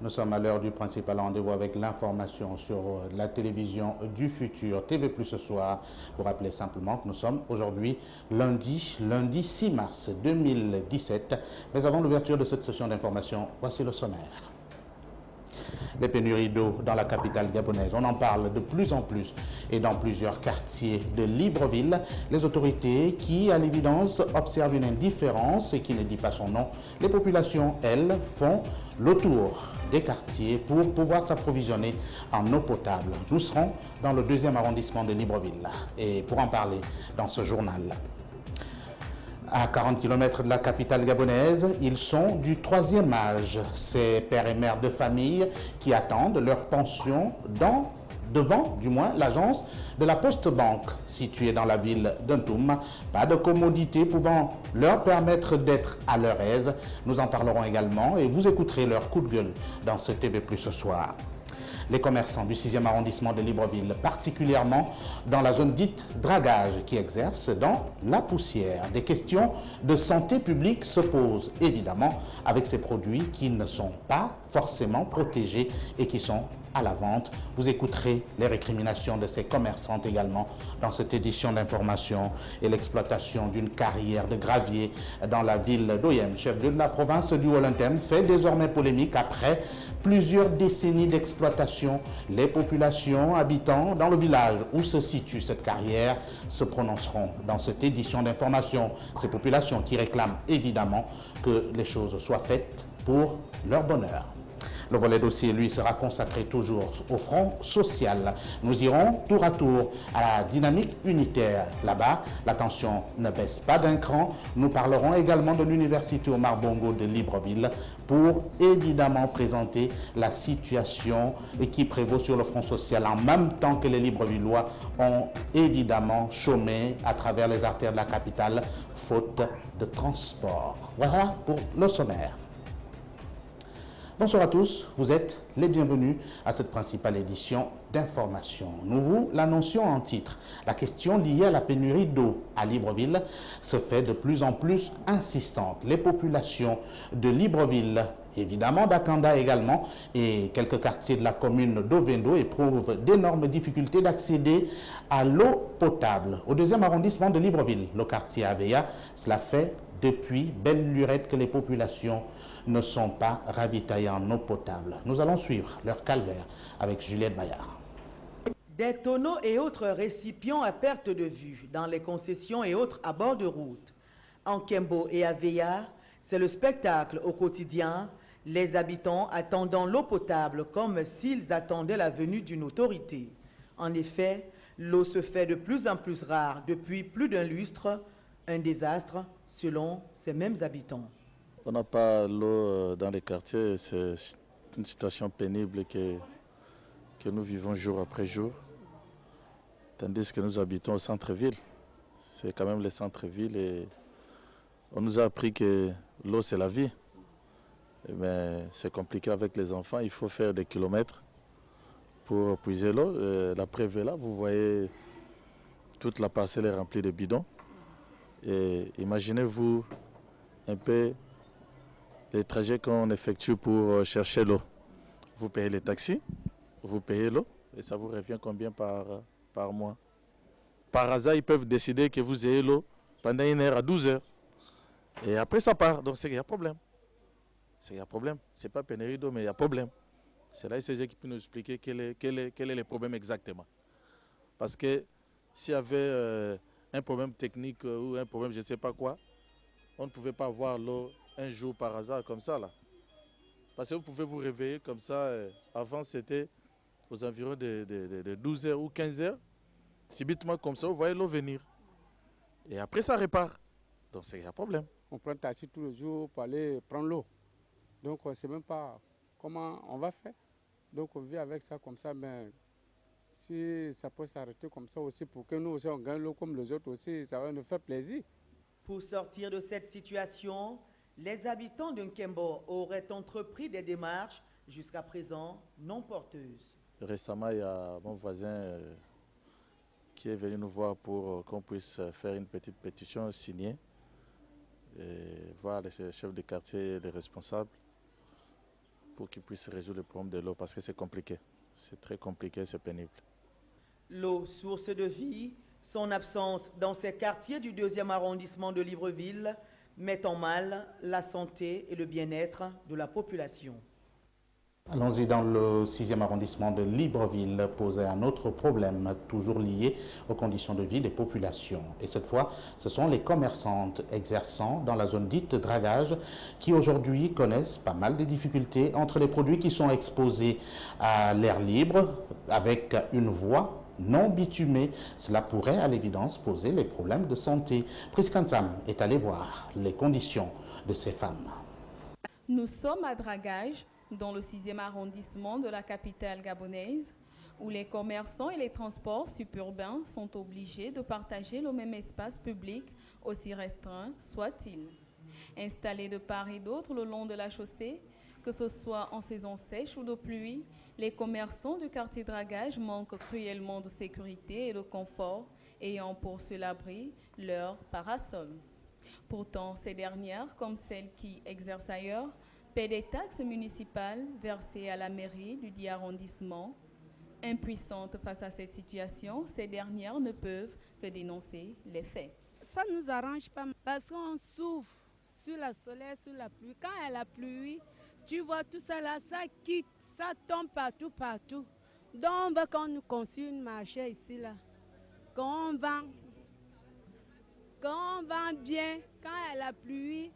Nous sommes à l'heure du principal rendez-vous avec l'information sur la télévision du futur, TV Plus ce soir. Vous rappelez simplement que nous sommes aujourd'hui lundi 6 mars 2017. Mais avant l'ouverture de cette session d'information, voici le sommaire. Les pénuries d'eau dans la capitale gabonaise. On en parle de plus en plus et dans plusieurs quartiers de Libreville. Les autorités qui, à l'évidence, observent une indifférence et qui ne dit pas son nom. Les populations, elles, font le tour des quartiers pour pouvoir s'approvisionner en eau potable. Nous serons dans le 2e arrondissement de Libreville et pour en parler dans ce journal. À 40 km de la capitale gabonaise, ils sont du 3e âge. Ces pères et mères de famille qui attendent leur pension devant l'agence de la Poste Banque située dans la ville d'Untoum. Pas de commodité pouvant leur permettre d'être à leur aise. Nous en parlerons également et vous écouterez leur coup de gueule dans ce TV Plus ce soir. Les commerçants du 6e arrondissement de Libreville, particulièrement dans la zone dite dragage, qui exercent dans la poussière. Des questions de santé publique se posent évidemment avec ces produits qui ne sont pas forcément protégés et qui sont à la vente. Vous écouterez les récriminations de ces commerçantes également dans cette édition d'information et l'exploitation d'une carrière de gravier dans la ville d'Oyem, chef de la province du Haut-Luntem, fait désormais polémique après plusieurs décennies d'exploitation. Les populations habitant dans le village où se situe cette carrière se prononceront dans cette édition d'information. Ces populations qui réclament évidemment que les choses soient faites pour leur bonheur. Le volet dossier, lui, sera consacré toujours au front social. Nous irons tour à tour à la dynamique unitaire. Là-bas, la tension ne baisse pas d'un cran. Nous parlerons également de l'université Omar Bongo de Libreville pour évidemment présenter la situation qui prévaut sur le front social en même temps que les Librevillois ont évidemment chômé à travers les artères de la capitale faute de transport. Voilà pour le sommaire. Bonsoir à tous, vous êtes les bienvenus à cette principale édition d'information. Nous vous l'annoncions en titre. La question liée à la pénurie d'eau à Libreville se fait de plus en plus insistante. Les populations de Libreville, évidemment d'Akanda également, et quelques quartiers de la commune d'Ovendo éprouvent d'énormes difficultés d'accéder à l'eau potable. Au 2e arrondissement de Libreville, le quartier Aveya, cela fait depuis belle lurette que les populations ne sont pas ravitaillées en eau potable. Nous allons suivre leur calvaire avec Juliette Bayard. Des tonneaux et autres récipients à perte de vue dans les concessions et autres abords de route. En Kembo et Aveya, c'est le spectacle au quotidien, les habitants attendant l'eau potable comme s'ils attendaient la venue d'une autorité. En effet, l'eau se fait de plus en plus rare depuis plus d'un lustre, un désastre selon ces mêmes habitants. On n'a pas l'eau dans les quartiers, c'est une situation pénible que nous vivons jour après jour. Tandis que nous habitons au centre-ville. C'est quand même le centre-ville et on nous a appris que l'eau c'est la vie. Mais c'est compliqué avec les enfants, il faut faire des kilomètres pour puiser l'eau. La preuve est là, vous voyez toute la parcelle est remplie de bidons. Et imaginez-vous un peu les trajets qu'on effectue pour chercher l'eau. Vous payez les taxis, vous payez l'eau, et ça vous revient combien par mois? Par hasard, ils peuvent décider que vous ayez l'eau pendant 1 heure à 12 heures. Et après, ça part. Donc, c'est qu'il y a problème. C'est qu'il y a problème. Ce n'est pas pénurie d'eau, mais il y a problème. C'est là que qui peut nous expliquer quel est le problème exactement. Parce que s'il y avait un problème technique ou un problème je ne sais pas quoi, on ne pouvait pas avoir l'eau un jour par hasard comme ça là. Parce que vous pouvez vous réveiller comme ça. Avant c'était aux environs de 12 heures ou 15 heures. Subitement comme ça, vous voyez l'eau venir. Et après ça repart. Donc c'est un problème. On prend un taxi tous les jours pour aller prendre l'eau. Donc on ne sait même pas comment on va faire. Donc on vit avec ça comme ça. Mais si ça peut s'arrêter comme ça aussi pour que nous aussi on gagne l'eau comme les autres aussi, ça va nous faire plaisir. Pour sortir de cette situation, les habitants de Nkembo auraient entrepris des démarches jusqu'à présent non porteuses. Récemment, il y a mon voisin qui est venu nous voir pour qu'on puisse faire une petite pétition signée et voir les chefs de quartier et les responsables pour qu'ils puissent résoudre le problème de l'eau parce que c'est compliqué. C'est très compliqué, c'est pénible. L'eau, source de vie, son absence dans ces quartiers du 2e arrondissement de Libreville met en mal la santé et le bien-être de la population. Allons-y dans le 6e arrondissement de Libreville, poser un autre problème, toujours lié aux conditions de vie des populations. Et cette fois, ce sont les commerçantes exerçant dans la zone dite dragage qui aujourd'hui connaissent pas mal de difficultés entre les produits qui sont exposés à l'air libre avec une voie non bitumée. Cela pourrait à l'évidence poser les problèmes de santé. Priskansam est allé voir les conditions de ces femmes. Nous sommes à Dragage, dans le 6e arrondissement de la capitale gabonaise, où les commerçants et les transports suburbains sont obligés de partager le même espace public, aussi restreint soit-il. Installés de part et d'autre le long de la chaussée, que ce soit en saison sèche ou de pluie, les commerçants du quartier Dragage manquent cruellement de sécurité et de confort, ayant pour seul abri leur parasol. Pourtant, ces dernières, comme celles qui exercent ailleurs, paient des taxes municipales versées à la mairie du dit arrondissement. Impuissantes face à cette situation, ces dernières ne peuvent que dénoncer les faits. Ça ne nous arrange pas parce qu'on souffre sur le soleil, sur la pluie. Quand il y a la pluie, tu vois tout ça là, ça quitte, ça tombe partout, partout. Donc on veut qu'on nous construise une marché ici là, qu'on vend bien, quand il y a la pluie,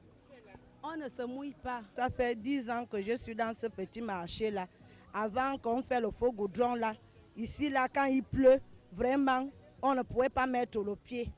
on ne se mouille pas. Ça fait 10 ans que je suis dans ce petit marché-là. Avant qu'on fait le faux goudron là, ici là, quand il pleut, vraiment, on ne pouvait pas mettre le pied.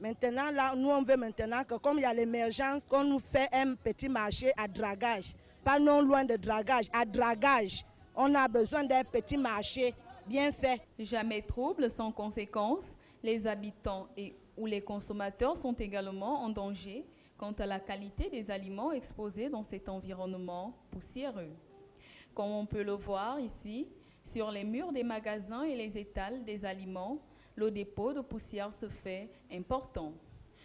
Maintenant là, nous on veut maintenant que comme il y a l'émergence, qu'on nous fait un petit marché à Dragage. Pas non loin de Dragage, à Dragage. On a besoin d'un petit marché bien fait. Jamais trouble sans conséquence, les habitants ou les consommateurs sont également en danger quant à la qualité des aliments exposés dans cet environnement poussiéreux. Comme on peut le voir ici, sur les murs des magasins et les étals des aliments, le dépôt de poussière se fait important.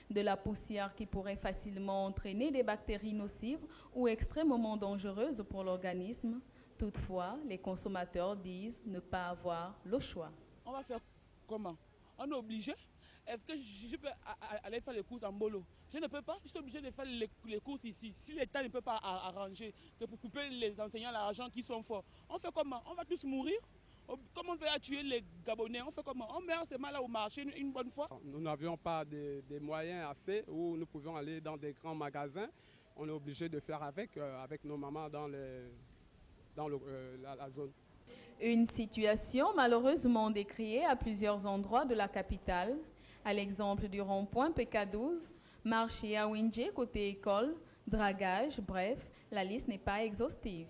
De la poussière qui pourrait facilement entraîner des bactéries nocives ou extrêmement dangereuses pour l'organisme. Toutefois, les consommateurs disent ne pas avoir le choix. On va faire comment? On est obligé? Est-ce que je peux aller faire les courses en bolo? Je ne peux pas, je suis obligé de faire les courses ici. Si l'État ne peut pas arranger, c'est pour couper les enseignants l'argent qui sont forts. On fait comment? On va tous mourir? Comment on va tuer les Gabonais? On fait comment? On meurt seulement là au marché une bonne fois? Nous n'avions pas des moyens assez où nous pouvions aller dans des grands magasins. On est obligé de faire avec nos mamans dans la zone. Une situation malheureusement décriée à plusieurs endroits de la capitale, à l'exemple du rond-point PK12, marché à Winje côté école, Dragage, bref, la liste n'est pas exhaustive.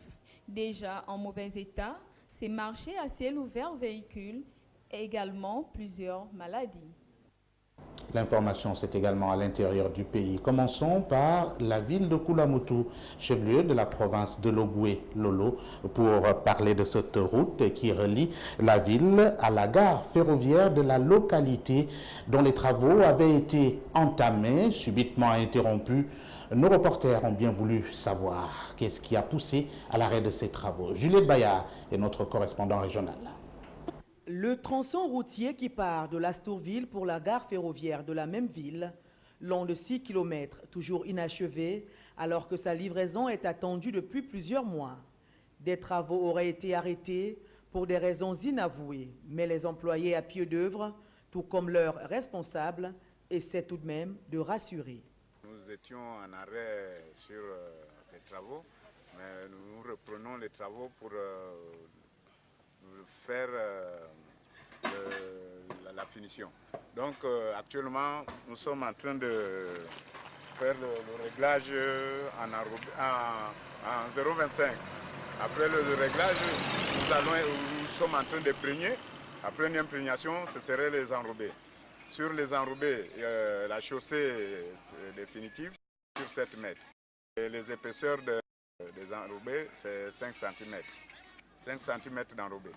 Déjà en mauvais état, ces marchés à ciel ouvert véhiculent également plusieurs maladies. L'information, c'est également à l'intérieur du pays. Commençons par la ville de Koulamoutou, chef-lieu de la province de Logoué, Lolo, pour parler de cette route qui relie la ville à la gare ferroviaire de la localité dont les travaux avaient été entamés, subitement interrompus. Nos reporters ont bien voulu savoir qu'est-ce qui a poussé à l'arrêt de ces travaux. Juliette Bayard est notre correspondant régional. Le tronçon routier qui part de l'Astourville pour la gare ferroviaire de la même ville, long de 6 km, toujours inachevé, alors que sa livraison est attendue depuis plusieurs mois. Des travaux auraient été arrêtés pour des raisons inavouées, mais les employés à pied d'œuvre, tout comme leurs responsables, essaient tout de même de rassurer. Nous étions en arrêt sur les travaux, mais nous reprenons les travaux pour faire la finition. Donc actuellement, nous sommes en train de faire le réglage en 0,25. Après le réglage, nous sommes en train de prégner. Après une imprégnation, ce serait les enrobés. Sur les enrobés, la chaussée définitive sur 7 mètres. Et les épaisseurs des enrobés, c'est 5 cm. 5 cm d'enrobé.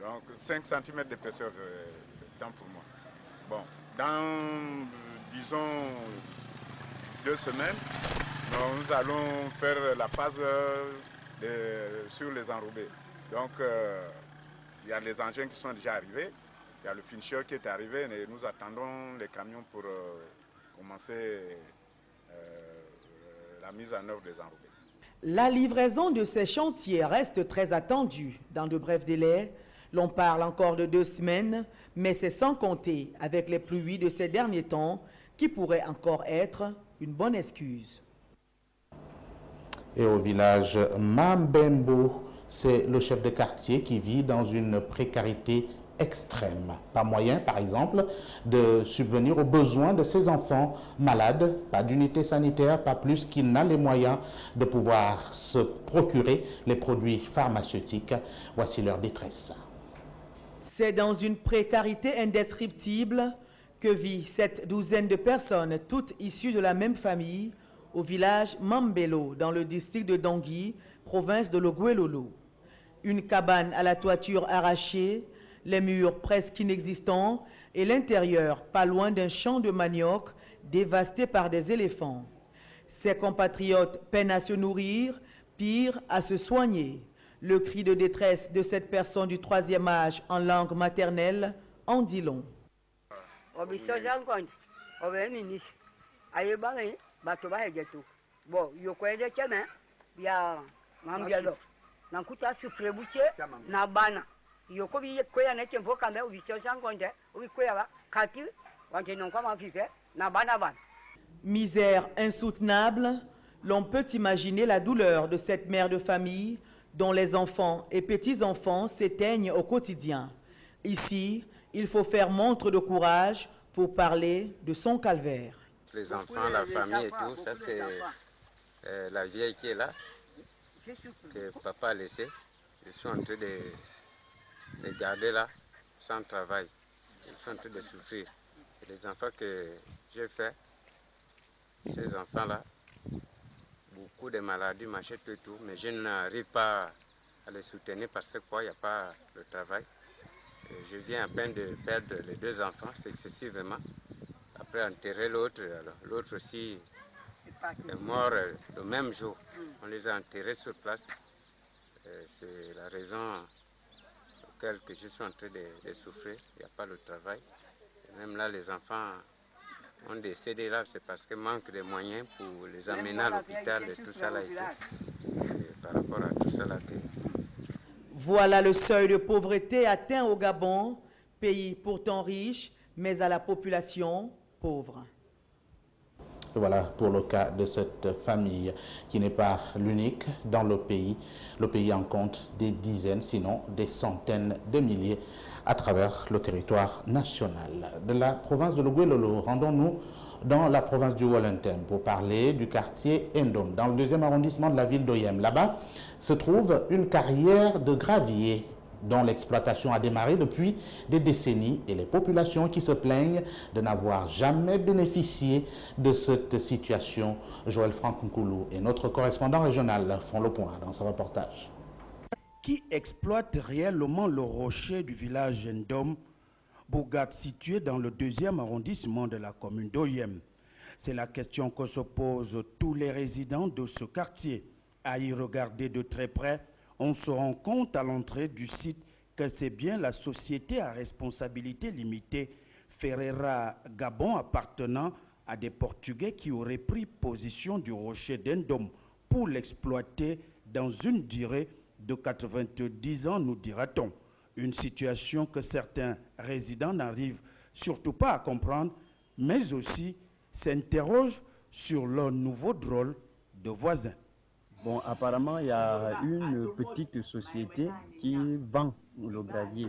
Donc 5 cm d'épaisseur, c'est temps pour moi. Bon, dans, disons, 2 semaines, nous allons faire la phase sur les enrobés. Donc, il y a les engins qui sont déjà arrivés, il y a le finisher qui est arrivé et nous attendons les camions pour commencer la mise en œuvre des enrobés. La livraison de ces chantiers reste très attendue dans de brefs délais. L'on parle encore de 2 semaines, mais c'est sans compter avec les pluies de ces derniers temps qui pourraient encore être une bonne excuse. Et au village Mambembo, c'est le chef de quartier qui vit dans une précarité extrême. Pas moyen, par exemple, de subvenir aux besoins de ses enfants malades, pas d'unité sanitaire, pas plus qu'il n'a les moyens de pouvoir se procurer les produits pharmaceutiques. Voici leur détresse. C'est dans une précarité indescriptible que vit cette douzaine de personnes, toutes issues de la même famille, au village Mambelo, dans le district de Dongui, province de Logouelolo. Une cabane à la toiture arrachée, les murs presque inexistants et l'intérieur pas loin d'un champ de manioc dévasté par des éléphants. Ses compatriotes peinent à se nourrir, pire à se soigner. Le cri de détresse de cette personne du 3e âge en langue maternelle en dit long. Misère insoutenable, l'on peut imaginer la douleur de cette mère de famille dont les enfants et petits-enfants s'éteignent au quotidien. Ici, il faut faire montre de courage pour parler de son calvaire. Les enfants, la famille et tout, ça c'est la vieille qui est là, que papa a laissée. Ils sont en train de garder là, sans travail. Ils sont en train de souffrir. Et les enfants que j'ai fait, ces enfants-là, beaucoup de maladies, machin, tout et tout, mais je n'arrive pas à les soutenir parce que quoi, il n'y a pas de travail. Et je viens à peine de perdre les 2 enfants, c'est excessivement. Après enterrer l'autre, l'autre aussi est mort le même jour. On les a enterrés sur place. C'est la raison pour laquelle je suis en train de souffrir. Il n'y a pas le travail. Et même là, les enfants ont décédé là, c'est parce qu'il manque de moyens pour les amener à l'hôpital et tout ça là et tout. Et par rapport à tout ça là. Voilà le seuil de pauvreté atteint au Gabon, pays pourtant riche, mais à la population pauvre. Et voilà pour le cas de cette famille qui n'est pas l'unique dans le pays. Le pays en compte des dizaines, sinon des centaines de milliers à travers le territoire national. De la province de Logouelolo, rendons-nous dans la province du Wollentem pour parler du quartier Ndom, dans le 2e arrondissement de la ville d'Oyem. Là-bas se trouve une carrière de gravier dont l'exploitation a démarré depuis des décennies et les populations qui se plaignent de n'avoir jamais bénéficié de cette situation. Joël Franck Nkoulou et notre correspondant régional font le point dans ce reportage. Qui exploite réellement le rocher du village Ndom, bourgade située dans le 2e arrondissement de la commune d'Oyem? C'est la question que se posent tous les résidents de ce quartier. À y regarder de très près, on se rend compte à l'entrée du site que c'est bien la société à responsabilité limitée Ferreira Gabon appartenant à des Portugais qui auraient pris position du rocher d'Ndom pour l'exploiter dans une durée de 90 ans, nous dira-t-on. Une situation que certains résidents n'arrivent surtout pas à comprendre, mais aussi s'interrogent sur leur nouveau drôle de voisin. Bon, apparemment, il y a une petite société qui vend le gravier.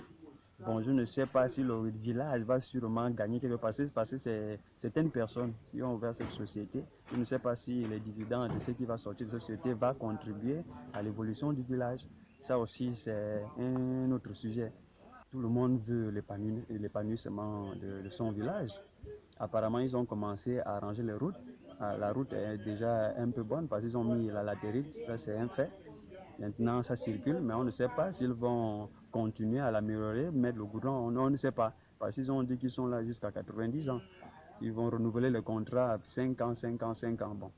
Bon, je ne sais pas si le village va sûrement gagner quelque chose parce que c'est certaines personnes qui ont ouvert cette société. Je ne sais pas si les dividendes de ce qui va sortir de cette société va contribuer à l'évolution du village. Ça aussi, c'est un autre sujet. Tout le monde veut l'épanouissement de son village. Apparemment, ils ont commencé à arranger les routes. La route est déjà un peu bonne parce qu'ils ont mis la latérite, ça c'est un fait. Maintenant, ça circule, mais on ne sait pas s'ils vont continuer à l'améliorer, mettre le goudron, on ne sait pas. Parce qu'ils ont dit qu'ils sont là jusqu'à 90 ans. Ils vont renouveler le contrat à 5 ans, 5 ans, 5 ans. Bon,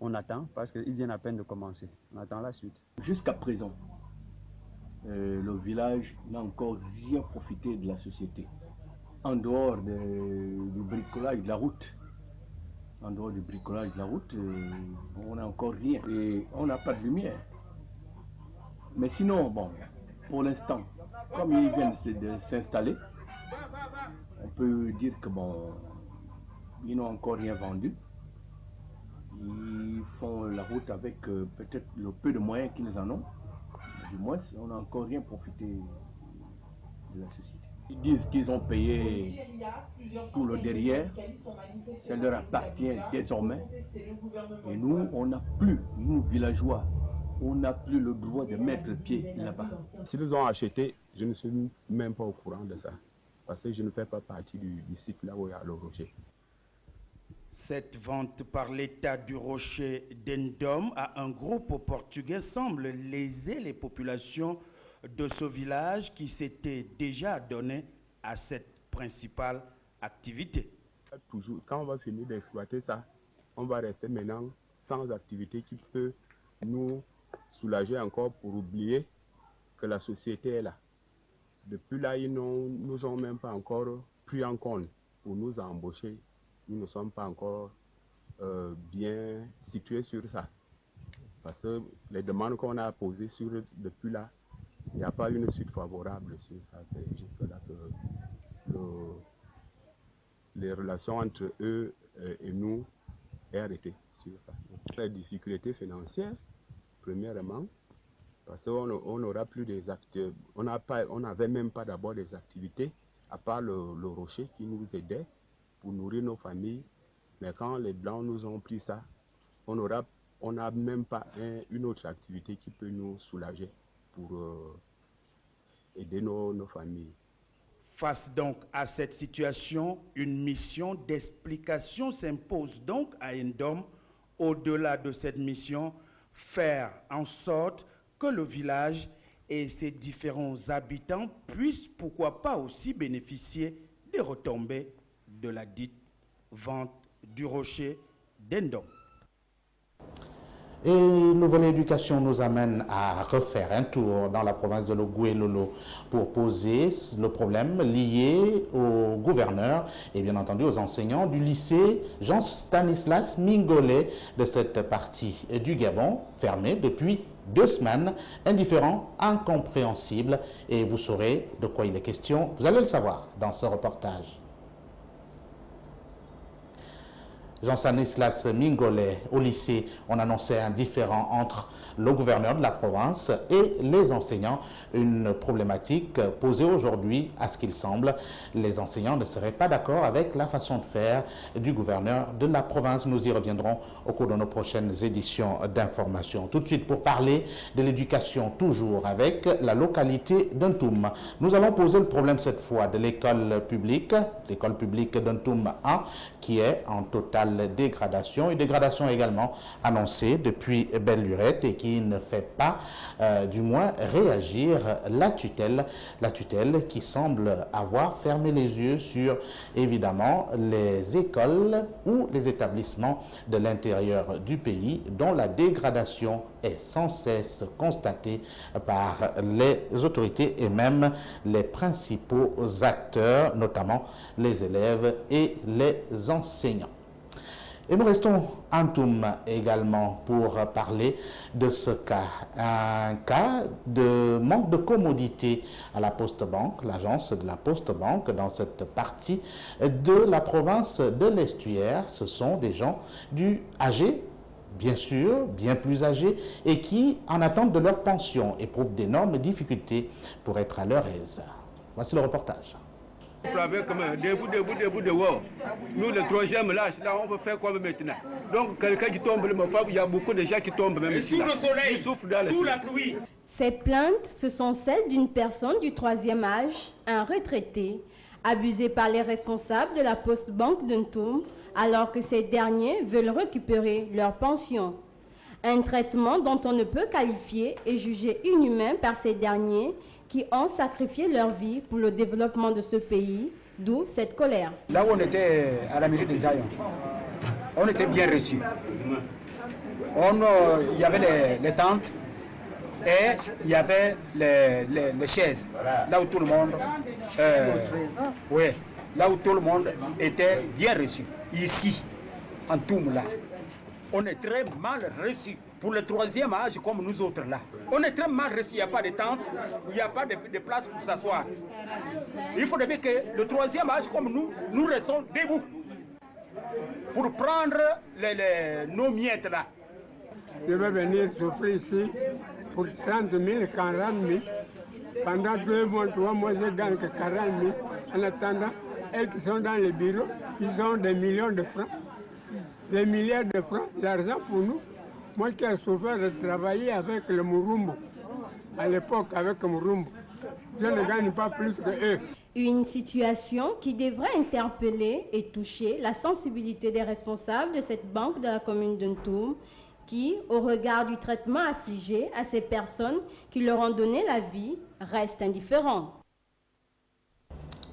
on attend parce qu'ils viennent à peine de commencer. On attend la suite. Jusqu'à présent, le village n'a encore rien profité de la société. En dehors du bricolage de la route, on n'a encore rien et on n'a pas de lumière. Mais sinon, bon, pour l'instant, comme ils viennent de s'installer, on peut dire que bon, ils n'ont encore rien vendu. Ils font la route avec peut-être le peu de moyens qu'ils en ont. Du moins, on n'a encore rien profité de la société. Ils disent qu'ils ont payé tout le derrière, ça leur appartient désormais. Et nous, on n'a plus, nous villageois, on n'a plus le droit de mettre pied là-bas. S'ils ont acheté, je ne suis même pas au courant de ça, parce que je ne fais pas partie du site là où il y a le rocher. Cette vente par l'État du rocher d'Endom à un groupe portugais semble léser les populations de ce village qui s'était déjà donné à cette principale activité. Toujours, quand on va finir d'exploiter ça, on va rester maintenant sans activité qui peut nous soulager encore pour oublier que la société est là. Depuis là, ils ne nous ont même pas encore pris en compte pour nous embaucher. Nous ne sommes pas encore bien situés sur ça. Parce que les demandes qu'on a posées depuis là, il n'y a pas une suite favorable sur ça. C'est juste là que les relations entre eux et nous est arrêtées sur ça. Les difficultés financières, premièrement, parce qu'on n'aura plus des acteurs. On n'avait même pas d'abord des activités, à part le rocher qui nous aidait pour nourrir nos familles. Mais quand les Blancs nous ont pris ça, on n'a même pas une autre activité qui peut nous soulager pour aider nos familles. Face donc à cette situation, une mission d'explication s'impose donc à Endom. Au-delà de cette mission, faire en sorte que le village et ses différents habitants puissent pourquoi pas aussi bénéficier des retombées de la dite vente du rocher d'Endom. Et le volet éducation nous amène à refaire un tour dans la province de Logoué-Lolo pour poser le problème lié au gouverneur et bien entendu aux enseignants du lycée Jean-Stanislas Mingolé de cette partie du Gabon, fermé depuis 2 semaines, indifférent, incompréhensible. Et vous saurez de quoi il est question, vous allez le savoir dans ce reportage. Jean-Stanislas Mingolé, au lycée, on annonçait un différend entre le gouverneur de la province et les enseignants. Une problématique posée aujourd'hui, à ce qu'il semble. Les enseignants ne seraient pas d'accord avec la façon de faire du gouverneur de la province. Nous y reviendrons au cours de nos prochaines éditions d'information. Tout de suite, pour parler de l'éducation, toujours avec la localité d'Untoum. Nous allons poser le problème cette fois de l'école publique d'Untoum 1, qui est en totale dégradation, et dégradation également annoncée depuis belle lurette et qui ne fait pas du moins réagir la tutelle qui semble avoir fermé les yeux sur évidemment les écoles ou les établissements de l'intérieur du pays dont la dégradation est sans cesse constatée par les autorités et même les principaux acteurs, notamment les élèves et les enseignants. Et nous restons en Untoum également pour parler de ce cas. Un cas de manque de commodité à la Poste-Banque, l'agence de la Poste-Banque dans cette partie de la province de l'Estuaire. Ce sont des gens âgés, bien sûr, bien plus âgés, et qui, en attente de leur pension, éprouvent d'énormes difficultés pour être à leur aise. Voici le reportage. Debout, dehors. Nous, le 3e, là, on peut faire quoi maintenant? Donc, quelqu'un qui tombe, il y a beaucoup de gens qui tombent même ici. Sous le soleil, sous la pluie. Ces plaintes, ce sont celles d'une personne du 3e âge, un retraité, abusés par les responsables de la Post-Banque d'Ntoum, alors que ces derniers veulent récupérer leur pension. Un traitement dont on ne peut qualifier et juger inhumain par ces derniers qui ont sacrifié leur vie pour le développement de ce pays, d'où cette colère. Là où on était à la mairie des Zion, on était bien reçus. Il y avait les tentes et il y avait les chaises, là où tout le monde, là où tout le monde était bien reçu. Ici, en Toum, là, on est très mal reçu. Pour le troisième âge, comme nous autres là, on est très mal reçu. Il n'y a pas de tente, il n'y a pas de place pour s'asseoir. Il faudrait bien que le troisième âge, comme nous restons debout pour prendre nos miettes là. Je vais venir souffrir ici pour 30 000, 40 000. Pendant 2 mois, 3 mois, je gagne que 40 000. En attendant, elles qui sont dans les bureaux, ils ont des millions de francs, des milliards de francs, l'argent pour nous. Moi qui ai souffert de travailler avec le Murumbu, à l'époque avec le Murumbu, je ne gagne pas plus que eux. Une situation qui devrait interpeller et toucher la sensibilité des responsables de cette banque de la commune de Ntoum, qui, au regard du traitement affligé à ces personnes qui leur ont donné la vie, restent indifférents.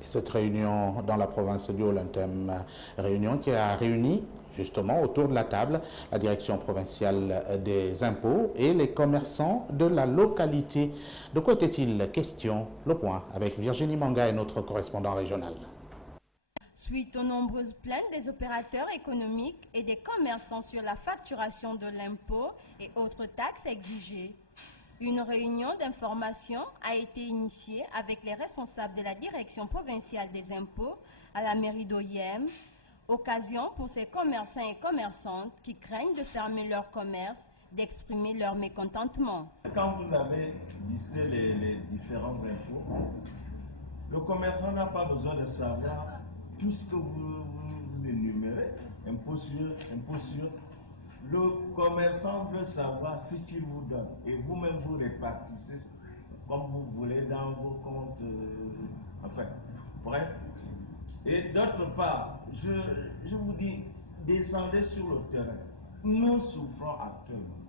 Cette réunion dans la province du Haut-Lantem, réunion qui a réuni justement autour de la table la direction provinciale des impôts et les commerçants de la localité. De quoi était-il question? Le point avec Virginie Manga et notre correspondant régional. Suite aux nombreuses plaintes des opérateurs économiques et des commerçants sur la facturation de l'impôt et autres taxes exigées, une réunion d'information a été initiée avec les responsables de la direction provinciale des impôts à la mairie d'Oyem, occasion pour ces commerçants et commerçantes qui craignent de fermer leur commerce, d'exprimer leur mécontentement. Quand vous avez listé les différents impôts, le commerçant n'a pas besoin de savoir tout ce que vous énumérez, impôt sur. Le commerçant veut savoir ce qu'il vous donne et vous-même vous répartissez comme vous voulez dans vos comptes, enfin, bref. Et d'autre part, je vous dis, descendez sur le terrain. Nous souffrons actuellement.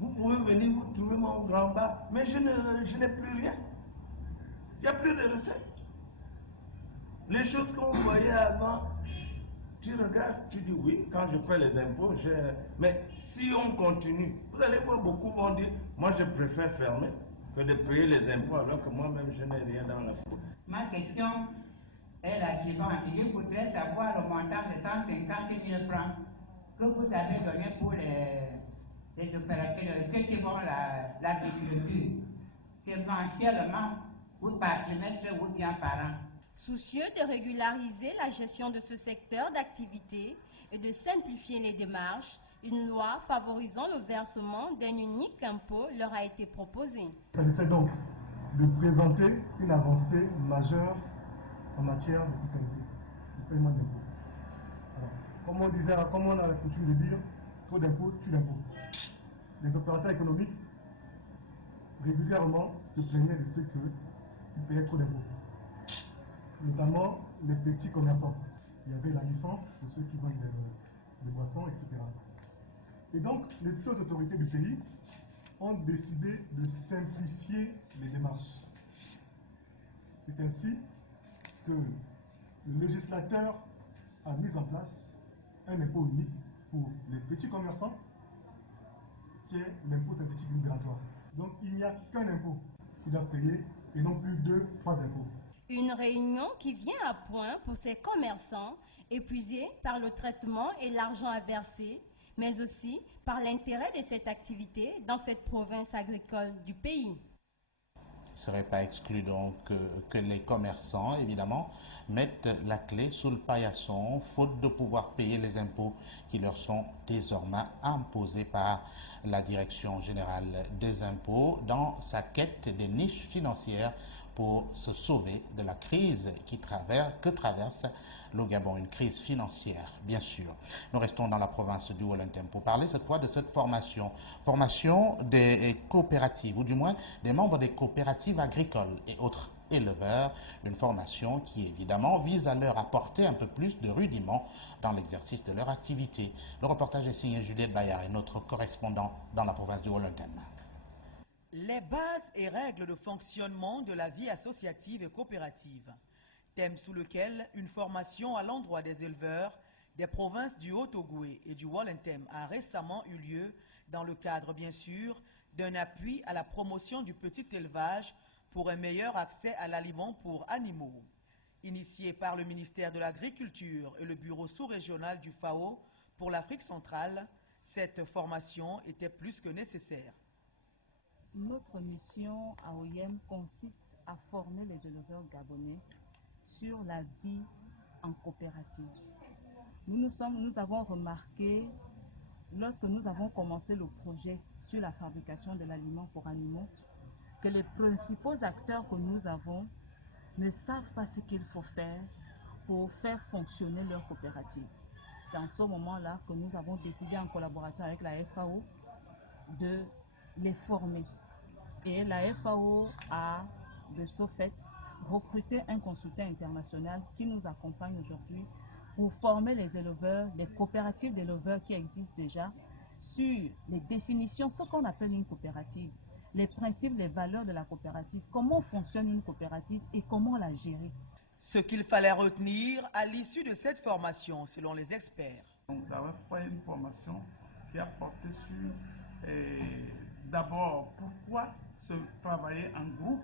Vous pouvez venir vous trouver mon grand bas, mais je n'ai plus rien. Il n'y a plus de recettes. Les choses qu'on voyait avant, tu regardes, tu dis oui, quand je fais les impôts, mais si on continue, vous allez voir beaucoup vont dire, moi je préfère fermer que de payer les impôts alors que moi-même je n'ai rien dans la poche. Ma question est la suivante. Je voudrais savoir le montant de 150 000 francs que vous avez donné pour les opérateurs, ceux qui vont l'agriculture. C'est mensuellement ou par trimestre ou bien par an. Soucieux de régulariser la gestion de ce secteur d'activité et de simplifier les démarches, une loi favorisant le versement d'un unique impôt leur a été proposée. Ça essaie donc de présenter une avancée majeure en matière de fiscalité, de paiement d'impôts. Comme on a la coutume de dire, trop d'impôts tue l'impôt. Les opérateurs économiques régulièrement se plaignaient de ceux qui payaient trop d'impôts, notamment les petits commerçants. Il y avait la licence de ceux qui vendent des boissons, etc. Et donc, les deux autorités du pays ont décidé de simplifier les démarches. C'est ainsi que le législateur a mis en place un impôt unique pour les petits commerçants, qui est l'impôt synthétique libératoire. Donc, il n'y a qu'un impôt qu'ils doivent payer et non plus 2, 3 impôts. Une réunion qui vient à point pour ces commerçants épuisés par le traitement et l'argent à verser, mais aussi par l'intérêt de cette activité dans cette province agricole du pays. Il ne serait pas exclu donc que les commerçants, évidemment, mettent la clé sous le paillasson, faute de pouvoir payer les impôts qui leur sont désormais imposés par la Direction générale des impôts dans sa quête des niches financières pour se sauver de la crise que traverse le Gabon, une crise financière, bien sûr. Nous restons dans la province du Haut-Lantem pour parler cette fois de cette formation des coopératives, ou du moins des membres des coopératives agricoles et autres éleveurs. Une formation qui évidemment vise à leur apporter un peu plus de rudiments dans l'exercice de leur activité. Le reportage est signé Juliette Bayard et notre correspondant dans la province du Wellington. Les bases et règles de fonctionnement de la vie associative et coopérative. Thème sous lequel une formation à l'endroit des éleveurs des provinces du Haut-Ogooué et du Wellington a récemment eu lieu dans le cadre, bien sûr, d'un appui à la promotion du petit élevage pour un meilleur accès à l'aliment pour animaux. Initié par le ministère de l'Agriculture et le bureau sous-régional du FAO pour l'Afrique centrale, cette formation était plus que nécessaire. Notre mission à OIM consiste à former les éleveurs gabonais sur la vie en coopérative. Nous avons remarqué, lorsque nous avons commencé le projet sur la fabrication de l'aliment pour animaux, que les principaux acteurs que nous avons ne savent pas ce qu'il faut faire pour faire fonctionner leur coopérative. C'est en ce moment-là que nous avons décidé, en collaboration avec la FAO, de les former. Et la FAO a, de ce fait, recruté un consultant international qui nous accompagne aujourd'hui pour former les éleveurs, les coopératives d'éleveurs qui existent déjà, sur les définitions, ce qu'on appelle une coopérative, les principes, les valeurs de la coopérative, comment fonctionne une coopérative et comment la gérer. Ce qu'il fallait retenir à l'issue de cette formation, selon les experts. Donc, nous avons fait une formation qui a porté sur, d'abord, pourquoi se travailler en groupe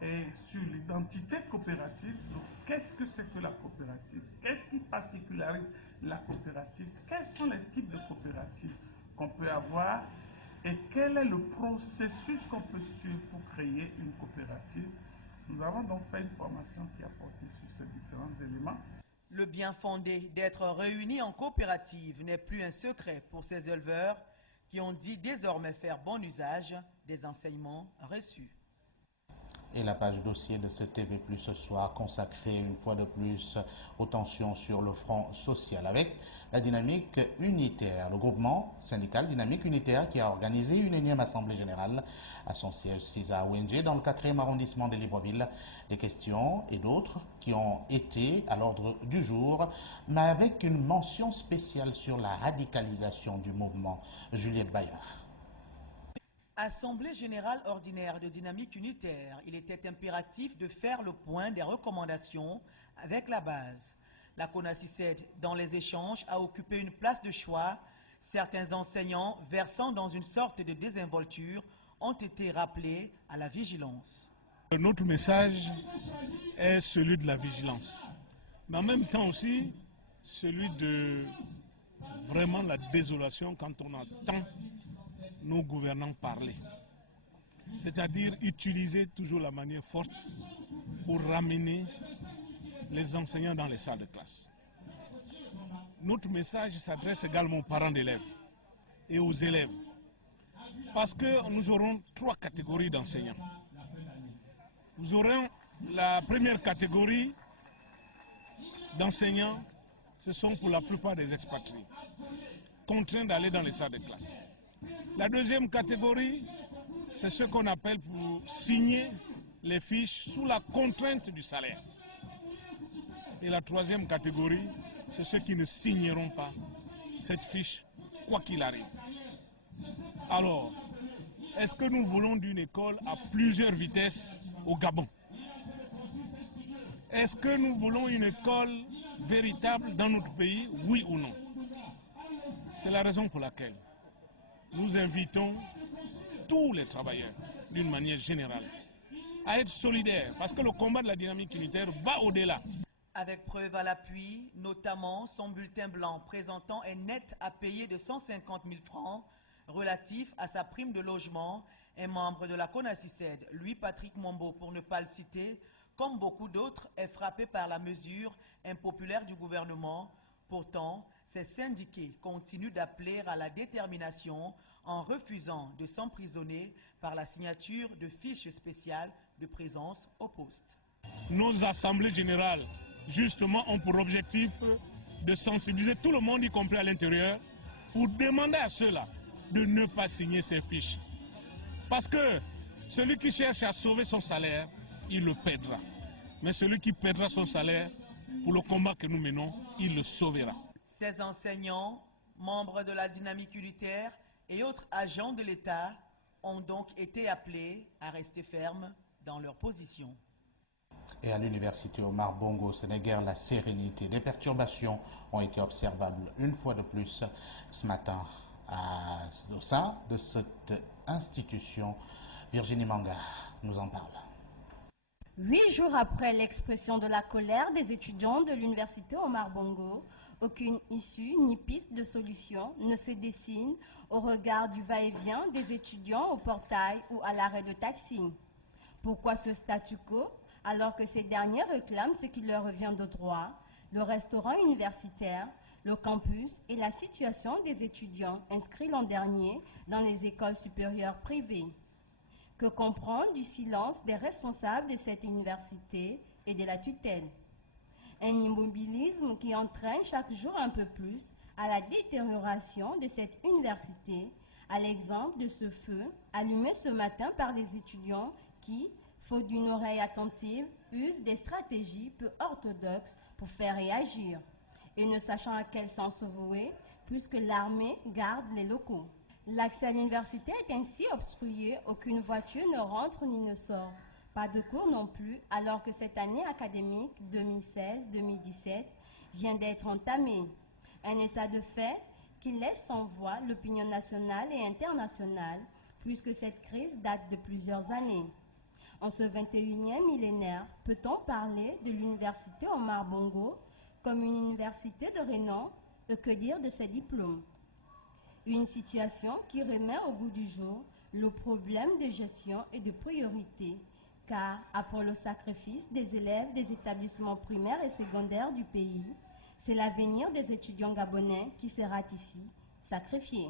et sur l'identité coopérative. Donc, qu'est-ce que c'est que la coopérative? Qu'est-ce qui particularise la coopérative? Quels sont les types de coopératives qu'on peut avoir et quel est le processus qu'on peut suivre pour créer une coopérative? Nous avons donc fait une formation qui a porté sur ces différents éléments. Le bien fondé d'être réunis en coopérative n'est plus un secret pour ces éleveurs qui ont dit désormais faire bon usage des enseignements reçus. Et la page dossier de ce TV+ ce soir consacrée une fois de plus aux tensions sur le front social avec la Dynamique Unitaire, le groupement syndical Dynamique Unitaire qui a organisé une énième assemblée générale à son siège 6 à Wenje dans le 4e arrondissement de Libreville. Des questions et d'autres qui ont été à l'ordre du jour, mais avec une mention spéciale sur la radicalisation du mouvement. Juliette Bayard. Assemblée générale ordinaire de Dynamique Unitaire, il était impératif de faire le point des recommandations avec la base. La CONACYCED, dans les échanges, a occupé une place de choix. Certains enseignants, versant dans une sorte de désinvolture, ont été rappelés à la vigilance. Notre message est celui de la vigilance, mais en même temps aussi celui de vraiment la désolation quand on entend nos gouvernants parler. C'est-à-dire utiliser toujours la manière forte pour ramener les enseignants dans les salles de classe. Notre message s'adresse également aux parents d'élèves et aux élèves. Parce que nous aurons 3 catégories d'enseignants. Nous aurons la première catégorie d'enseignants, ce sont pour la plupart des expatriés, contraints d'aller dans les salles de classe. La deuxième catégorie, c'est ce qu'on appelle pour signer les fiches sous la contrainte du salaire. Et la troisième catégorie, c'est ceux qui ne signeront pas cette fiche, quoi qu'il arrive. Alors, est-ce que nous voulons d'une école à plusieurs vitesses au Gabon? Est-ce que nous voulons une école véritable dans notre pays, oui ou non? C'est la raison pour laquelle nous invitons tous les travailleurs, d'une manière générale, à être solidaires, parce que le combat de la dynamique unitaire va au-delà. Avec preuve à l'appui, notamment son bulletin blanc présentant un net à payer de 150 000 francs relatif à sa prime de logement, un membre de la CONACYCED, lui Patrick Mombo pour ne pas le citer, comme beaucoup d'autres, est frappé par la mesure impopulaire du gouvernement. Pourtant, ces syndiqués continuent d'appeler à la détermination en refusant de s'emprisonner par la signature de fiches spéciales de présence au poste. Nos assemblées générales, justement, ont pour objectif de sensibiliser tout le monde, y compris à l'intérieur, pour demander à ceux-là de ne pas signer ces fiches. Parce que celui qui cherche à sauver son salaire il le perdra. Mais celui qui perdra son salaire pour le combat que nous menons, il le sauvera. Ces enseignants, membres de la dynamique unitaire et autres agents de l'État ont donc été appelés à rester fermes dans leur position. Et à l'université Omar Bongo, ce n'est guère la sérénité. Des perturbations ont été observables une fois de plus ce matin au sein de cette institution. Virginie Manga nous en parle. 8 jours après l'expression de la colère des étudiants de l'université Omar Bongo, aucune issue ni piste de solution ne se dessine au regard du va-et-vient des étudiants au portail ou à l'arrêt de taxi. Pourquoi ce statu quo alors que ces derniers réclament ce qui leur revient de droit, le restaurant universitaire, le campus et la situation des étudiants inscrits l'an dernier dans les écoles supérieures privées? Que comprendre du silence des responsables de cette université et de la tutelle? Un immobilisme qui entraîne chaque jour un peu plus à la détérioration de cette université, à l'exemple de ce feu allumé ce matin par les étudiants qui, faute d'une oreille attentive, usent des stratégies peu orthodoxes pour faire réagir, et ne sachant à quel sens se vouer, puisque l'armée garde les locaux. L'accès à l'université est ainsi obstrué, aucune voiture ne rentre ni ne sort. Pas de cours non plus, alors que cette année académique 2016-2017 vient d'être entamée. Un état de fait qui laisse sans voix l'opinion nationale et internationale, puisque cette crise date de plusieurs années. En ce 21e millénaire, peut-on parler de l'université Omar Bongo comme une université de renom et que dire de ses diplômes? Une situation qui remet au goût du jour le problème de gestion et de priorité, car après le sacrifice des élèves des établissements primaires et secondaires du pays, c'est l'avenir des étudiants gabonais qui sera ici sacrifié.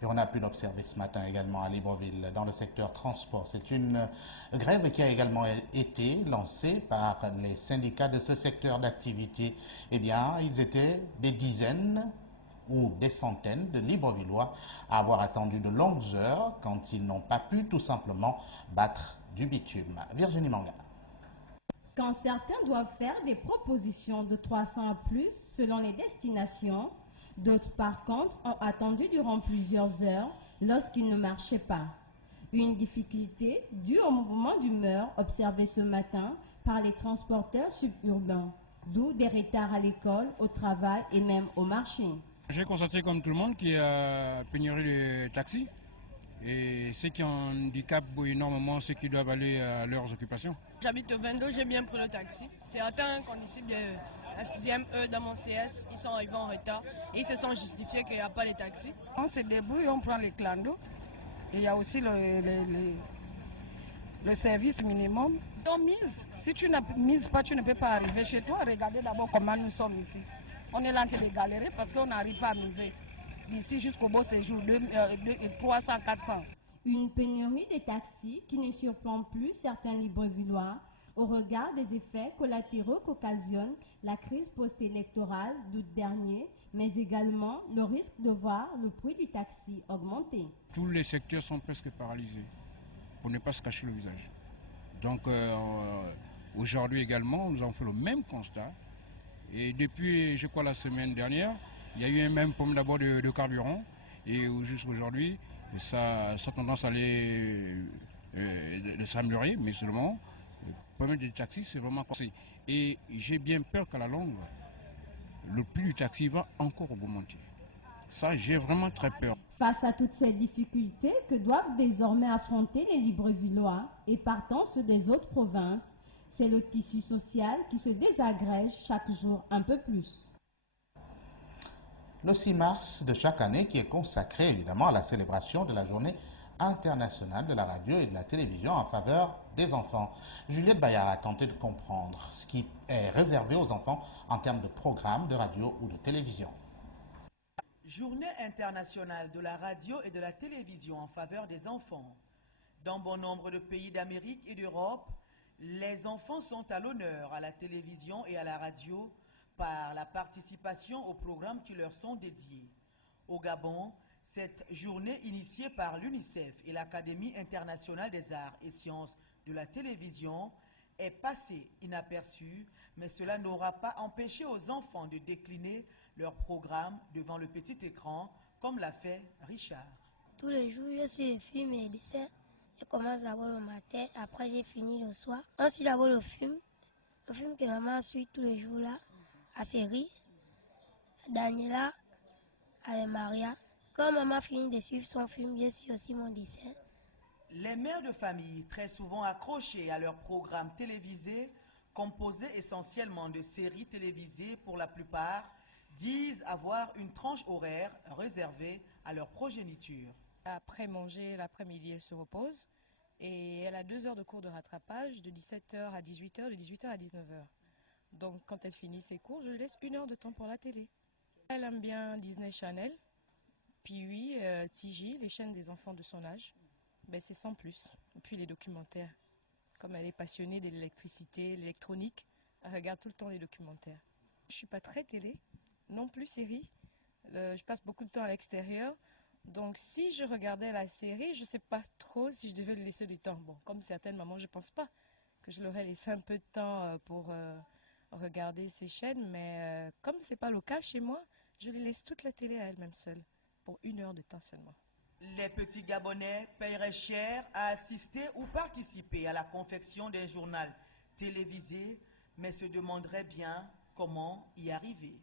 Et on a pu l'observer ce matin également à Libreville, dans le secteur transport. C'est une grève qui a également été lancée par les syndicats de ce secteur d'activité. Eh bien, ils étaient des dizaines ou des centaines de Librevillois à avoir attendu de longues heures quand ils n'ont pas pu tout simplement battre du bitume. Virginie Manga. Quand certains doivent faire des propositions de 300 à plus selon les destinations, d'autres, par contre, ont attendu durant plusieurs heures lorsqu'ils ne marchaient pas. Une difficulté due au mouvement d'humeur observé ce matin par les transporteurs suburbains, d'où des retards à l'école, au travail et même au marché. J'ai constaté comme tout le monde qu'il y a pénurie de taxis et ceux qui handicapent énormément ceux qui doivent aller à leurs occupations. J'habite au 22, j'ai bien pris le taxi. Certains condisciples de la 6e dans mon CS, ils sont arrivés en retard et ils se sont justifiés qu'il n'y a pas de taxi. On se débrouille, on prend les clandos et il y a aussi le service minimum. On mise. Si tu ne mises pas, tu ne peux pas arriver chez toi. Regardez d'abord comment nous sommes ici. On est là en train de galérer parce qu'on n'arrive pas à miser. D'ici jusqu'au beau séjour, 300, 400. Une pénurie de taxis qui ne surprend plus certains Librevillois au regard des effets collatéraux qu'occasionne la crise post-électorale d'août dernier, mais également le risque de voir le prix du taxi augmenter. Tous les secteurs sont presque paralysés, pour ne pas se cacher le visage. Donc aujourd'hui également, nous avons fait le même constat. Et depuis, je crois, la semaine dernière, il y a eu un même problème d'abord de carburant. Et jusqu'aujourd'hui, ça a tendance à aller s'améliorer, mais seulement le problème des taxis, c'est vraiment passé. Et j'ai bien peur qu'à la longue, le prix du taxi va encore augmenter. Ça, j'ai vraiment très peur. Face à toutes ces difficultés que doivent désormais affronter les Librevillois et partant ceux des autres provinces, c'est le tissu social qui se désagrège chaque jour un peu plus. Le 6 mars de chaque année qui est consacré évidemment à la célébration de la journée internationale de la radio et de la télévision en faveur des enfants. Juliette Bayard a tenté de comprendre ce qui est réservé aux enfants en termes de programmes de radio ou de télévision. Journée internationale de la radio et de la télévision en faveur des enfants. Dans bon nombre de pays d'Amérique et d'Europe, les enfants sont à l'honneur à la télévision et à la radio par la participation aux programmes qui leur sont dédiés. Au Gabon, cette journée initiée par l'UNICEF et l'Académie internationale des arts et sciences de la télévision est passé inaperçu, mais cela n'aura pas empêché aux enfants de décliner leur programme devant le petit écran, comme l'a fait Richard. Tous les jours, je suis les films et les dessins. Je commence d'abord le matin, après j'ai fini le soir. Ensuite d'abord le film que maman suit tous les jours là, la série, Daniela avec Maria. Quand maman finit de suivre son film, je suis aussi mon dessin. Les mères de famille, très souvent accrochées à leurs programmes télévisés, composés essentiellement de séries télévisées pour la plupart, disent avoir une tranche horaire réservée à leur progéniture. Après manger, l'après-midi, elle se repose et elle a 2 heures de cours de rattrapage de 17h à 18h, de 18h à 19h. Donc quand elle finit ses cours, je lui laisse 1 heure de temps pour la télé. Elle aime bien Disney Channel, puis oui, TJ, les chaînes des enfants de son âge. Ben, c'est sans plus. Et puis les documentaires. Comme elle est passionnée de l'électricité, l'électronique, elle regarde tout le temps les documentaires. Je ne suis pas très télé, non plus série. Je passe beaucoup de temps à l'extérieur. Donc si je regardais la série, je ne sais pas trop si je devais lui laisser du temps. Bon, comme certaines mamans, je ne pense pas que je leur ai laissé un peu de temps pour regarder ces chaînes. Mais comme ce n'est pas le cas chez moi, je les laisse toute la télé à elle-même seule, pour 1 heure de temps seulement. Les petits Gabonais paieraient cher à assister ou participer à la confection d'un journal télévisé, mais se demanderaient bien comment y arriver.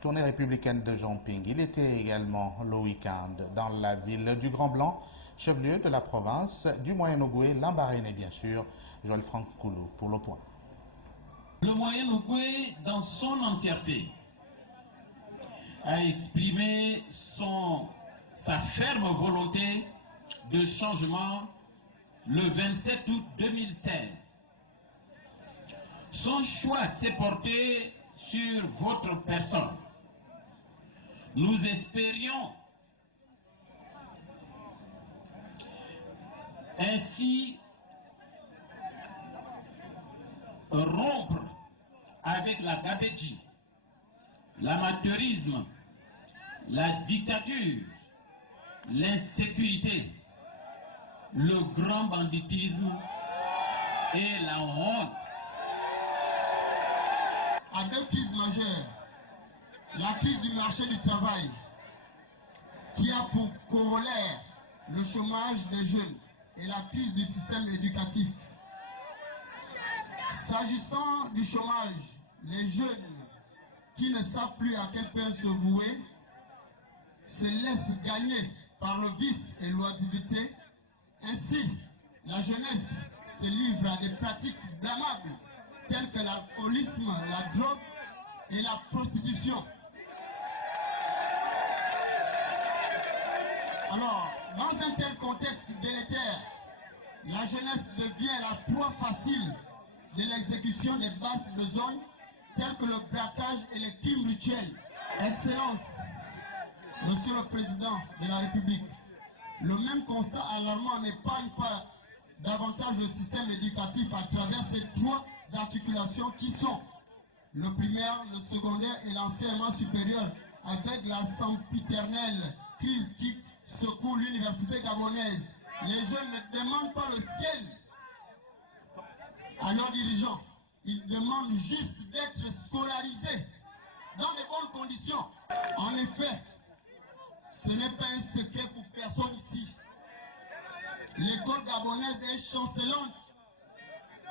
Tournée républicaine de Jomping. Il était également le week-end dans la ville du Grand Blanc, chef-lieu de la province du Moyen-Ogooué, Lambaréné et bien sûr, Joël Franck Koulou pour le point. Le Moyen-Ogooué, dans son entièreté, a exprimé sa ferme volonté de changement le 27 août 2016. Son choix s'est porté sur votre personne. Nous espérions ainsi rompre avec la gabégie, l'amateurisme, la dictature, l'insécurité, le grand banditisme et la honte. À 2 crises majeures, la crise du marché du travail qui a pour corollaire le chômage des jeunes et la crise du système éducatif. S'agissant du chômage, les jeunes qui ne savent plus à quel point se vouer se laissent gagner par le vice et l'oisiveté. Ainsi, la jeunesse se livre à des pratiques blâmables telles que l'alcoolisme, la drogue et la prostitution. Alors, dans un tel contexte délétère, la jeunesse devient la proie facile de l'exécution des basses besognes telles que le braquage et les crimes rituels. Excellence, Monsieur le Président de la République, le même constat alarmant n'épargne pas davantage le système éducatif à travers ces 3 articulations qui sont le primaire, le secondaire et l'enseignement supérieur, avec la sempiternelle crise qui secoue l'université gabonaise. Les jeunes ne demandent pas le ciel à leurs dirigeants, ils demandent juste d'être scolarisés dans de bonnes conditions. En effet, ce n'est pas un secret pour personne ici. L'école gabonaise est chancelante.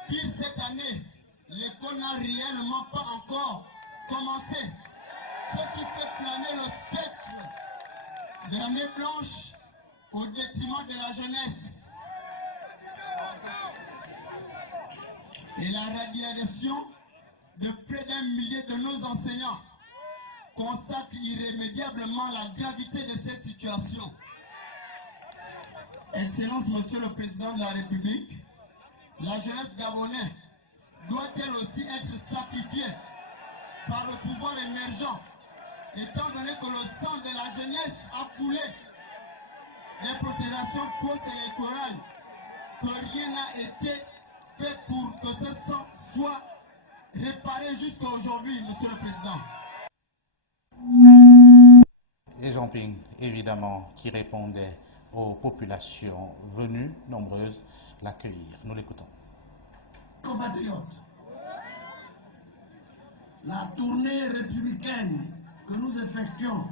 Pire, cette année, l'école n'a réellement pas encore commencé. Ce qui fait planer le spectre de l'année blanche au détriment de la jeunesse. Et la radiation de près d'1 millier de nos enseignants consacre irrémédiablement la gravité de cette situation. Excellence, Monsieur le Président de la République, la jeunesse gabonaise doit-elle aussi être sacrifiée par le pouvoir émergent, étant donné que le sang de la jeunesse a coulé des protestations post-électorales, que rien n'a été fait pour que ce sang soit réparé jusqu'à aujourd'hui, Monsieur le Président. Et Jomping, évidemment, qui répondait aux populations venues nombreuses l'accueillir. Nous l'écoutons. Compatriotes, la tournée républicaine que nous effectuons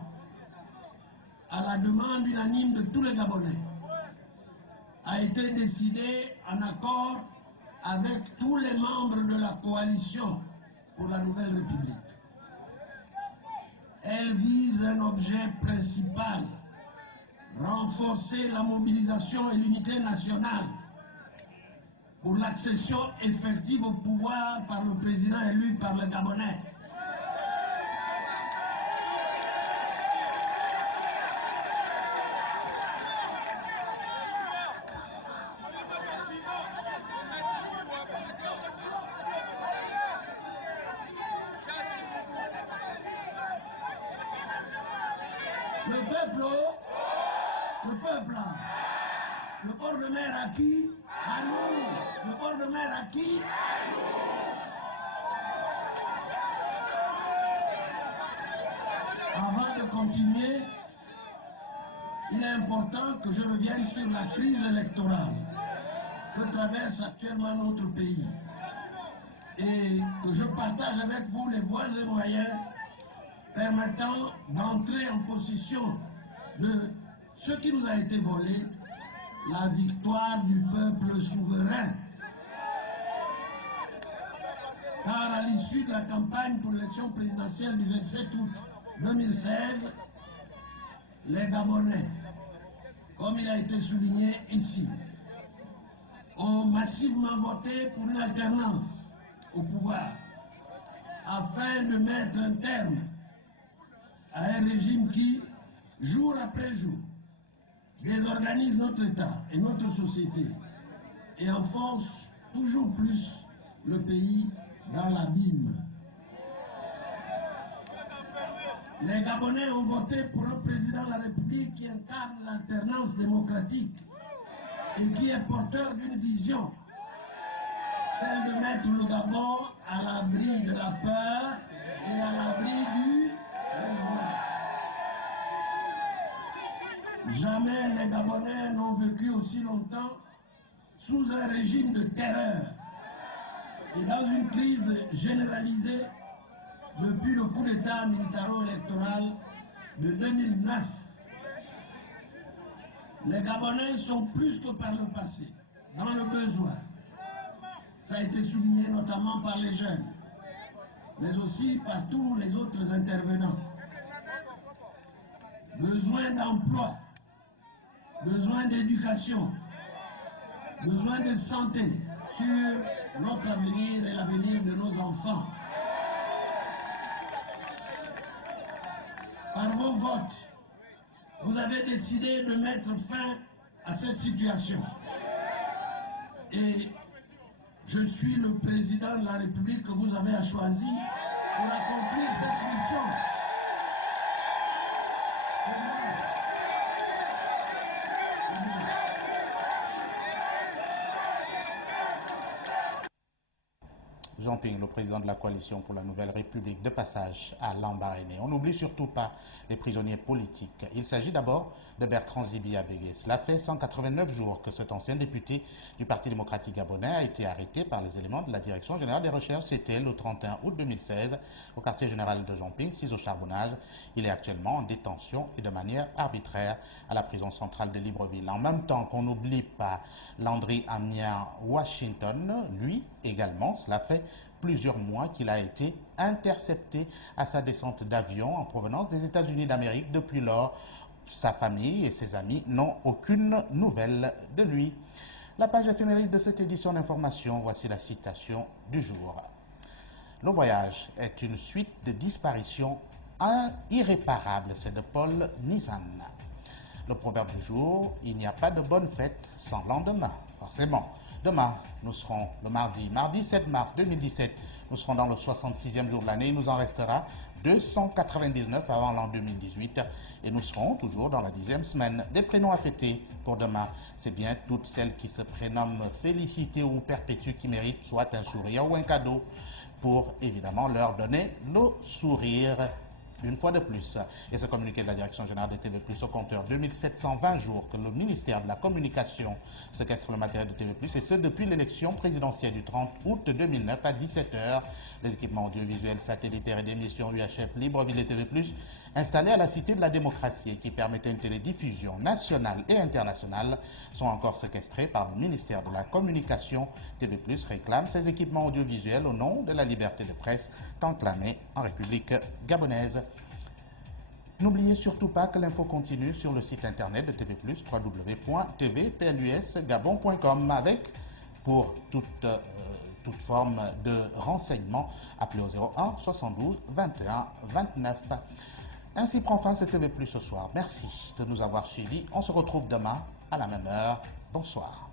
à la demande unanime de tous les Gabonais a été décidée en accord avec tous les membres de la coalition pour la nouvelle République. Elle vise un objet principal, renforcer la mobilisation et l'unité nationale pour l'accession effective au pouvoir par le président élu par les Gabonais. Le bord de mer à qui? À nous. Le bord de mer à qui? À nous. Avant de continuer, il est important que je revienne sur la crise électorale que traverse actuellement notre pays et que je partage avec vous les voies et moyens permettant d'entrer en possession de ce qui nous a été volé, la victoire du peuple souverain. Car à l'issue de la campagne pour l'élection présidentielle du 27 août 2016, les Gabonais, comme il a été souligné ici, ont massivement voté pour une alternance au pouvoir afin de mettre un terme à un régime qui, jour après jour, désorganise notre État et notre société et enfonce toujours plus le pays dans l'abîme. Les Gabonais ont voté pour un président de la République qui incarne l'alternance démocratique et qui est porteur d'une vision, celle de mettre le Gabon à l'abri de la peur et à l'abri du besoin. Jamais les Gabonais n'ont vécu aussi longtemps sous un régime de terreur et dans une crise généralisée depuis le coup d'État militaro-électoral de 2009. Les Gabonais sont plus que par le passé dans le besoin. Ça a été souligné notamment par les jeunes, mais aussi par tous les autres intervenants. Besoin d'emploi, besoin d'éducation, besoin de santé sur notre avenir et l'avenir de nos enfants. Par vos votes, vous avez décidé de mettre fin à cette situation. Et je suis le président de la République que vous avez choisi pour accomplir cette mission. Jean Ping, le président de la coalition pour la nouvelle République, de passage à Lambaréné. On n'oublie surtout pas les prisonniers politiques. Il s'agit d'abord de Bertrand Zibi Abégué. Cela fait 189 jours que cet ancien député du Parti démocratique gabonais a été arrêté par les éléments de la Direction générale des recherches. C'était le 31 août 2016 au quartier général de Jean Ping, 6 au Charbonnage. Il est actuellement en détention et de manière arbitraire à la prison centrale de Libreville. En même temps qu'on n'oublie pas Landry Amiens Washington, lui également, cela fait plusieurs mois qu'il a été intercepté à sa descente d'avion en provenance des États-Unis d'Amérique. Depuis lors, sa famille et ses amis n'ont aucune nouvelle de lui. La page éphéméride de cette édition d'information, voici la citation du jour. Le voyage est une suite de disparitions irréparables, c'est de Paul Nizan. Le proverbe du jour, il n'y a pas de bonne fête sans lendemain, forcément. Demain, nous serons le mardi 7 mars 2017, nous serons dans le 66e jour de l'année. Il nous en restera 299 avant l'an 2018 et nous serons toujours dans la 10e semaine. Des prénoms à fêter pour demain, c'est bien toutes celles qui se prénomment Félicité ou Perpétue qui méritent soit un sourire ou un cadeau pour évidemment leur donner le sourire une fois de plus. Et ce communiqué de la Direction générale de TV+, au compteur 2720 jours que le ministère de la Communication séquestre le matériel de TV+, et ce depuis l'élection présidentielle du 30 août 2009 à 17h. Les équipements audiovisuels, satellitaires et d'émissions UHF Libreville et TV+, installés à la Cité de la démocratie et qui permettaient une télédiffusion nationale et internationale, sont encore séquestrés par le ministère de la Communication. TV+ réclame ces équipements audiovisuels au nom de la liberté de presse tant clamée en République gabonaise. N'oubliez surtout pas que l'info continue sur le site internet de TV+, www.tvplusgabon.com, avec, pour toute forme de renseignement, appelez au 01 72 21 29. Ainsi prend fin ce TV+ ce soir. Merci de nous avoir suivis. On se retrouve demain à la même heure. Bonsoir.